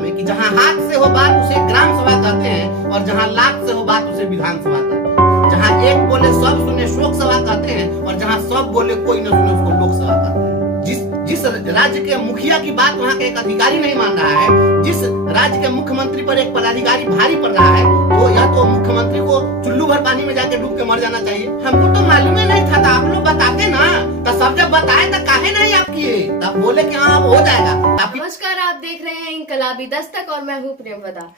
में कि जहां हाथ से हो बात उसे ग्राम सभा कहते हैं और जहां लाख से हो बात उसे विधानसभा कहते हैं। जहां एक बोले सब सुने शोक सभा कहते हैं और जहां सब बोले कोई न सुने उसको लोकसभा कहते हैं। जिस राज्य के मुखिया की बात वहां का एक अधिकारी नहीं मान रहा है, जिस राज्य के मुख्यमंत्री पर एक पदाधिकारी भारी पड़ रहा है, वो या तो मुख्यमंत्री को चुल्लू भर पानी में जाके डूब के मर जाना चाहिए। हमको तो मालूम ही नहीं था, आप लोग बताते ना, तो सब जब बताए तो काहे नहीं आप किए, तब बोले कि हाँ हो जाएगा। नमस्कार, आप देख रहे हैं इनकलाबी दस्तक और मैं हूँ प्रेमवदा।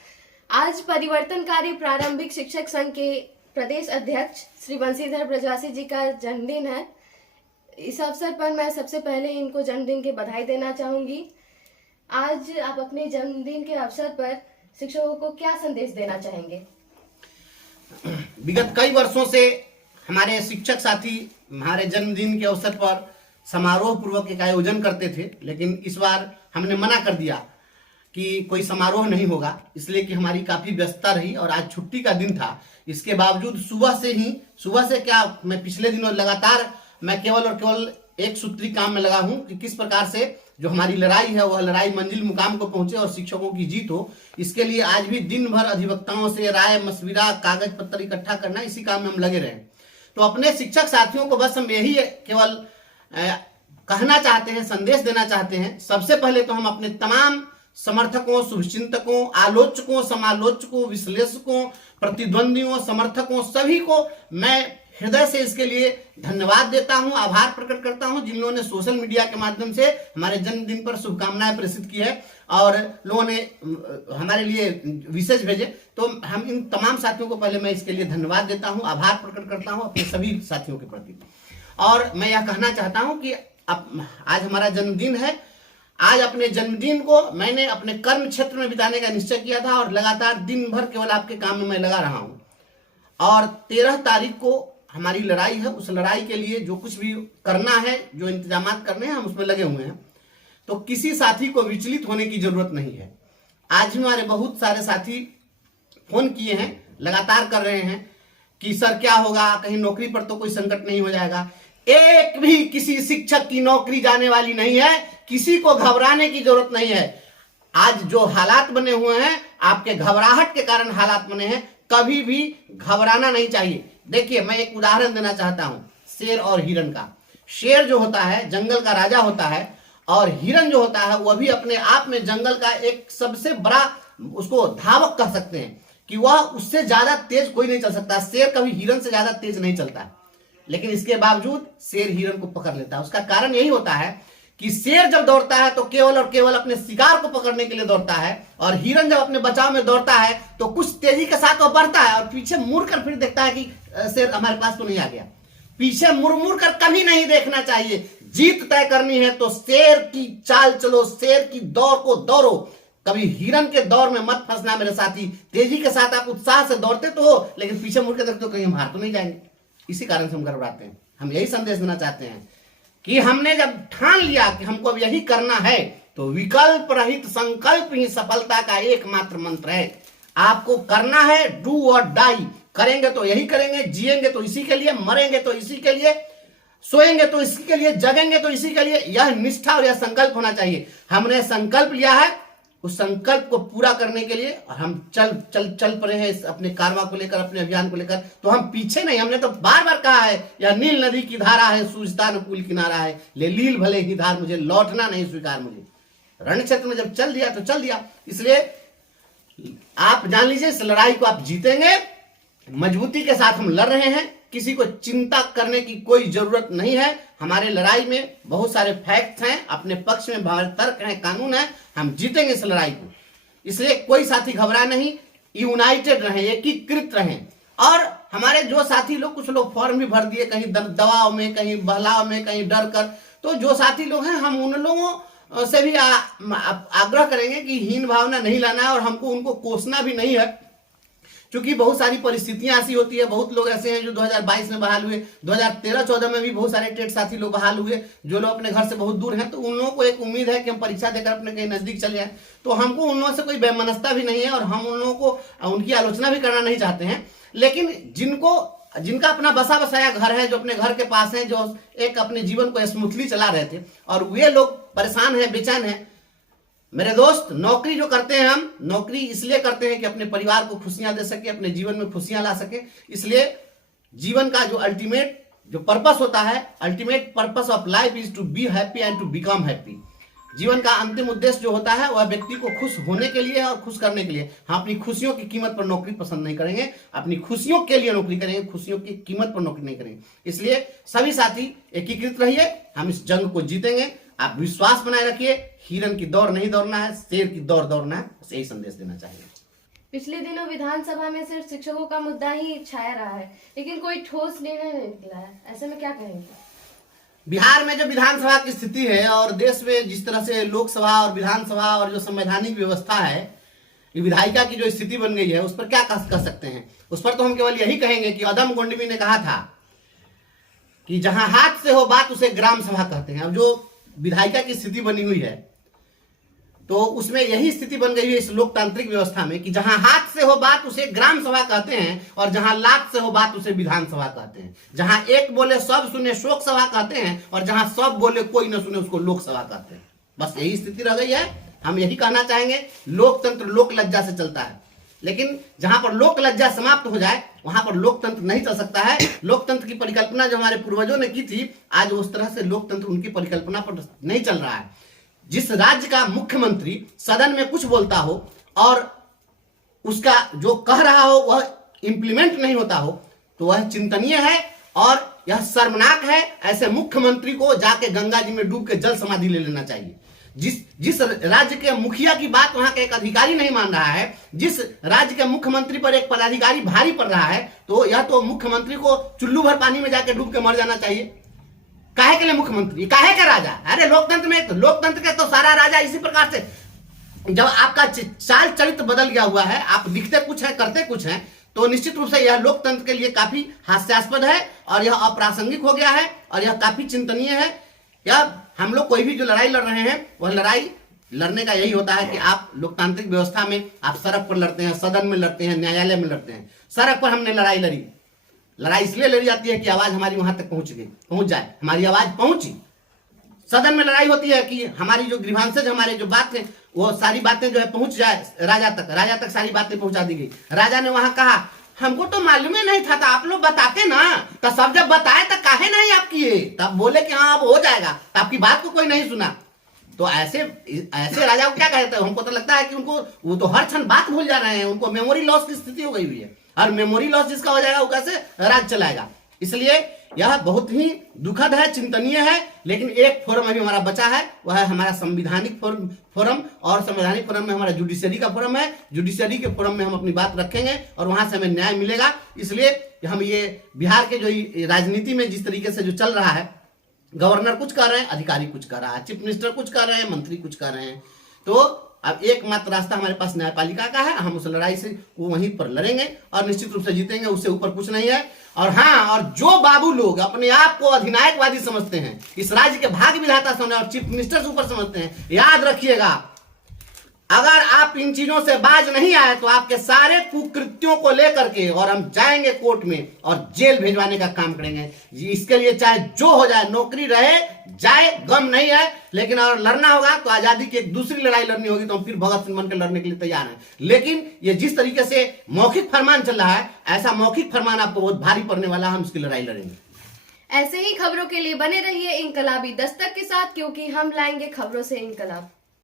आज परिवर्तनकारी प्रारंभिक शिक्षक संघ के प्रदेश अध्यक्ष श्री बंशीधर ब्रजवासी जी का जन्मदिन है। इस अवसर पर मैं सबसे पहले इनको जन्मदिन की बधाई देना चाहूंगी। आज आप अपने जन्मदिन के अवसर पर शिक्षकों को क्या संदेश देना चाहेंगे? विगत कई वर्षों से हमारे शिक्षक साथी हमारे जन्मदिन के अवसर पर समारोह पूर्वक एक आयोजन करते थे, लेकिन इस बार हमने मना कर दिया कि कोई समारोह नहीं होगा, इसलिए कि हमारी काफी व्यस्तता रही और आज छुट्टी का दिन था। इसके बावजूद सुबह से क्या, मैं पिछले दिनों लगातार मैं केवल और केवल एक सूत्री काम में लगा हूं कि किस प्रकार से जो हमारी लड़ाई है वह लड़ाई मंजिल मुकाम को पहुंचे और शिक्षकों की जीत हो। इसके लिए आज भी दिन भर अधिवक्ताओं से राय मशविरा कागज पत्र इकट्ठा करना, इसी काम में हम लगे रहे। तो अपने शिक्षक साथियों को बस हम यही केवल कहना चाहते हैं, संदेश देना चाहते हैं। सबसे पहले तो हम अपने तमाम समर्थकों, शुभचिंतकों, आलोचकों, समालोचकों, विश्लेषकों, प्रतिद्वंदियों, समर्थकों सभी को मैं हृदय से इसके लिए धन्यवाद देता हूं, आभार प्रकट करता हूं, जिन लोगों ने सोशल मीडिया के माध्यम से हमारे जन्मदिन पर शुभकामनाएं प्रेषित की है और लोगों ने हमारे लिए विशेष भेजे। तो हम इन तमाम साथियों को पहले मैं इसके लिए धन्यवाद देता हूं, आभार प्रकट करता हूं अपने सभी साथियों के प्रति। और मैं यह कहना चाहता हूं कि आज हमारा जन्मदिन है। आज अपने जन्मदिन को मैंने अपने कर्म क्षेत्र में बिताने का निश्चय किया था और लगातार दिन भर केवल आपके काम में मैं लगा रहा हूं। और 13 तारीख को हमारी लड़ाई है, उस लड़ाई के लिए जो कुछ भी करना है, जो इंतजाम करने हैं, हम उसमें लगे हुए हैं। तो किसी साथी को विचलित होने की जरूरत नहीं है। आज भी हमारे बहुत सारे साथी फोन किए हैं, लगातार कर रहे हैं कि सर क्या होगा, कहीं नौकरी पर तो कोई संकट नहीं हो जाएगा। एक भी किसी शिक्षक की नौकरी जाने वाली नहीं है, किसी को घबराने की जरूरत नहीं है। आज जो हालात बने हुए हैं, आपके घबराहट के कारण हालात बने हैं, कभी भी घबराना नहीं चाहिए। देखिए, मैं एक उदाहरण देना चाहता हूं शेर और हिरण का। शेर जो होता है जंगल का राजा होता है और हिरण जो होता है वह भी अपने आप में जंगल का एक सबसे बड़ा, उसको धावक कह सकते हैं कि वह उससे ज्यादा तेज कोई नहीं चल सकता। शेर कभी हिरण से ज्यादा तेज नहीं चलता, लेकिन इसके बावजूद शेर हिरण को पकड़ लेता है। उसका कारण यही होता है कि शेर जब दौड़ता है तो केवल और केवल अपने शिकार को पकड़ने के लिए दौड़ता है और हिरण जब अपने बचाव में दौड़ता है तो कुछ तेजी के साथ वो बढ़ता है और पीछे मुड़कर फिर देखता है कि शेर हमारे पास तो नहीं आ गया। पीछे मुड़ कर कभी नहीं देखना चाहिए। जीत तय करनी है तो शेर की चाल चलो, शेर की दौड़ को दौड़ो, कभी हिरण के दौर में मत फंसना मेरे साथी। तेजी के साथ आप उत्साह से दौड़ते तो हो, लेकिन पीछे मुड़ के देखते हो कहीं हम हार तो नहीं जाएंगे। इसी कारण से हम घबराते हैं। हम यही संदेश देना चाहते हैं कि हमने जब ठान लिया कि हमको अब यही करना है तो विकल्प रहित संकल्प ही सफलता का एकमात्र मंत्र है। आपको करना है, डू और डाई। करेंगे तो यही करेंगे, जिएंगे तो इसी के लिए, मरेंगे तो इसी के लिए, सोएंगे तो इसी के लिए, जगेंगे तो इसी के लिए। यह निष्ठा और यह संकल्प होना चाहिए। हमने संकल्प लिया है, उस संकल्प को पूरा करने के लिए हम चल पड़े हैं अपने कारवां को लेकर, अपने अभियान को लेकर। तो हम पीछे नहीं, हमने तो बार बार कहा है यह नील नदी की धारा है, सूझता न कुल किनारा है, ले लील भले ही धार, मुझे लौटना नहीं स्वीकार। मुझे रण क्षेत्र में जब चल दिया तो चल दिया। इसलिए आप जान लीजिए इस लड़ाई को आप जीतेंगे। मजबूती के साथ हम लड़ रहे हैं, किसी को चिंता करने की कोई जरूरत नहीं है। हमारे लड़ाई में बहुत सारे फैक्ट्स हैं, अपने पक्ष में तर्क है, कानून है, हम जीतेंगे इस लड़ाई को। इसलिए कोई साथी घबरा नहीं, यूनाइटेड रहें, एकीकृत रहें। और हमारे जो साथी लोग, कुछ लोग फॉर्म भी भर दिए, कहीं दबाव में, कहीं बहलाव में, कहीं डर कर, तो जो साथी लोग हैं हम उन लोगों से भी आग्रह करेंगे कि हीन भावना नहीं लाना है और हमको उनको कोसना भी नहीं है, क्योंकि बहुत सारी परिस्थितियां ऐसी होती है। बहुत लोग ऐसे हैं जो 2022 में बहाल हुए, 2013-14 में भी बहुत सारे टेट साथी लोग बहाल हुए, जो लोग अपने घर से बहुत दूर हैं। तो उन लोगों को एक उम्मीद है कि हम परीक्षा देकर अपने कहीं नजदीक चले जाएं। तो हमको उन लोगों से कोई बेमनस्ता भी नहीं है और हम उन लोगों को उनकी आलोचना भी करना नहीं चाहते हैं। लेकिन जिनका अपना बसा बसाया घर है, जो अपने घर के पास है, जो एक अपने जीवन को स्मूथली चला रहे थे और वे लोग परेशान हैं, बेचैन हैं, मेरे दोस्त, नौकरी जो करते हैं हम, नौकरी इसलिए करते हैं कि अपने परिवार को खुशियां दे सके, अपने जीवन में खुशियां ला सके। इसलिए जीवन का जो अल्टीमेट जो पर्पस होता है, ultimate purpose of life is to be happy and to become happy. जीवन का अंतिम उद्देश्य जो होता है वह व्यक्ति को खुश होने के लिए और खुश करने के लिए। हम अपनी खुशियों की कीमत पर नौकरी पसंद नहीं करेंगे, अपनी खुशियों के लिए नौकरी करेंगे, खुशियों की कीमत पर नौकरी नहीं करेंगे। इसलिए सभी साथी एकीकृत रहिए, हम इस जंग को जीतेंगे। आप विश्वास बनाए रखिए, हिरन की दौड़ नहीं दौड़ना है, शेर की दौड़ दौड़ना है। बस यही संदेश देना चाहिए। पिछले दिनों विधानसभा में सिर्फ शिक्षकों का मुद्दा ही छाया रहा है, लेकिन कोई ठोस निर्णय नहीं निकला है। ऐसे में क्या कहेंगे? बिहार में जो विधानसभा की स्थिति है और देश में जिस तरह से लोकसभा और विधानसभा और जो संवैधानिक व्यवस्था है, ये विधायिका की जो स्थिति बन गई है, उस पर क्या कह सकते हैं? उस पर तो हम केवल यही कहेंगे कि अदम गोंडवी ने कहा था कि जहां हाथ से हो बात उसे ग्राम सभा कहते हैं। अब जो विधायिका की स्थिति बनी हुई है, तो उसमें यही स्थिति बन गई है इस लोकतांत्रिक व्यवस्था में कि जहां हाथ से हो बात उसे ग्राम सभा कहते हैं और जहां लात से हो बात उसे विधानसभा कहते हैं। जहां एक बोले सब सुने शोक सभा कहते हैं और जहां सब बोले कोई न सुने उसको लोकसभा कहते हैं। बस यही स्थिति रह गई है। हम यही कहना चाहेंगे, लोकतंत्र लोक लज्जा से चलता है, लेकिन जहां पर लोक लज्जा समाप्त हो जाए वहां पर लोकतंत्र नहीं चल सकता है। लोकतंत्र की परिकल्पना जो हमारे पूर्वजों ने की थी, आज उस तरह से लोकतंत्र उनकी परिकल्पना पर नहीं चल रहा है। जिस राज्य का मुख्यमंत्री सदन में कुछ बोलता हो और उसका जो कह रहा हो वह इंप्लीमेंट नहीं होता हो, तो वह चिंतनीय है और यह शर्मनाक है। ऐसे मुख्यमंत्री को जाके गंगा जी में डूब के जल समाधि ले लेना चाहिए। जिस राज्य के मुखिया की बात वहां का एक अधिकारी नहीं मान रहा है, जिस राज्य के मुख्यमंत्री पर एक पदाधिकारी भारी पड़ रहा है, तो यह तो मुख्यमंत्री को चुल्लू भर पानी में जाके डूब के मर जाना चाहिए। काहे के लिए मुख्यमंत्री, काहे का राजा? अरे लोकतंत्र में, लोकतंत्र के तो सारा राजा इसी प्रकार से, जब आपका चाल चरित्र बदल गया हुआ है, आप दिखते कुछ है करते कुछ है, तो निश्चित रूप से यह लोकतंत्र के लिए काफी हास्यास्पद है और यह अप्रासंगिक हो गया है और यह काफी चिंतनीय है। यह हम लोग कोई भी जो लड़ाई लड़ रहे हैं, वह लड़ाई लड़ने का यही होता है कि आप लोकतांत्रिक व्यवस्था में आप सड़क पर लड़ते हैं, सदन में लड़ते हैं, न्यायालय में लड़ते हैं। सड़क पर हमने लड़ाई लड़ी, लड़ाई इसलिए लड़ी जाती है कि आवाज हमारी वहां तक पहुंच जाए, हमारी आवाज पहुंची। सदन में लड़ाई होती है कि हमारी जो ग्रीवांसेज, हमारे जो बात है, वो सारी बातें जो है पहुंच जाए राजा तक सारी बातें पहुंचा दी गई। राजा ने वहां कहा हमको तो मालूम ही नहीं था, तो आप लोग बताते ना, तो सब जब बताए तो काहे नहीं आप किए? तब बोले कि हाँ अब हो जाएगा, तो आपकी बात को कोई नहीं सुना। तो ऐसे राजा को क्या कहते हैं? हमको तो लगता है कि उनको वो तो हर क्षण बात भूल जा रहे हैं, उनको मेमोरी लॉस की स्थिति हो गई हुई है। और मेमोरी लॉस जिसका हो जाएगा वो कैसे राज चलाएगा? इसलिए यह बहुत ही दुखद है, चिंतनीय है। लेकिन एक फोरम अभी हमारा बचा है, वह है हमारा संविधानिक फोरम, और संवैधानिक फोरम में हमारा जुडिशरी का फोरम है। जुडिशरी के फोरम में हम अपनी बात रखेंगे और वहां से हमें न्याय मिलेगा। इसलिए हम ये बिहार के जो राजनीति में जिस तरीके से जो चल रहा है, गवर्नर कुछ कर रहे हैं, अधिकारी कुछ कर रहा है, चीफ मिनिस्टर कुछ कर रहे हैं, मंत्री कुछ कर रहे हैं, तो अब एकमात्र रास्ता हमारे पास न्यायपालिका का है। हम उस लड़ाई से वो वहीं पर लड़ेंगे और निश्चित रूप से जीतेंगे, उससे ऊपर कुछ नहीं है। और हाँ, और जो बाबू लोग अपने आप को अधिनायकवादी समझते हैं, इस राज्य के भाग्य विधाता समझते हैं और चीफ मिनिस्टर से ऊपर समझते हैं, याद रखिएगा, अगर आप इन चीजों से बाज नहीं आए तो आपके सारे कुकृत्यों को लेकर के और हम जाएंगे कोर्ट में और जेल भेजवाने का काम करेंगे। इसके लिए चाहे जो हो जाए, नौकरी रहे जाए, गम नहीं है, लेकिन अगर लड़ना होगा तो आजादी की एक दूसरी लड़ाई लड़नी होगी, तो हम फिर भगत सिंह बनकर लड़ने के लिए तैयार हैं। लेकिन ये जिस तरीके से मौखिक फरमान चल रहा है, ऐसा मौखिक फरमान आपको बहुत भारी पड़ने वाला है। हम उसकी लड़ाई लड़ेंगे। ऐसे ही खबरों के लिए बने रहिए इंकलाबी दस्तक के साथ, क्योंकि हम लाएंगे खबरों से इंकलाब।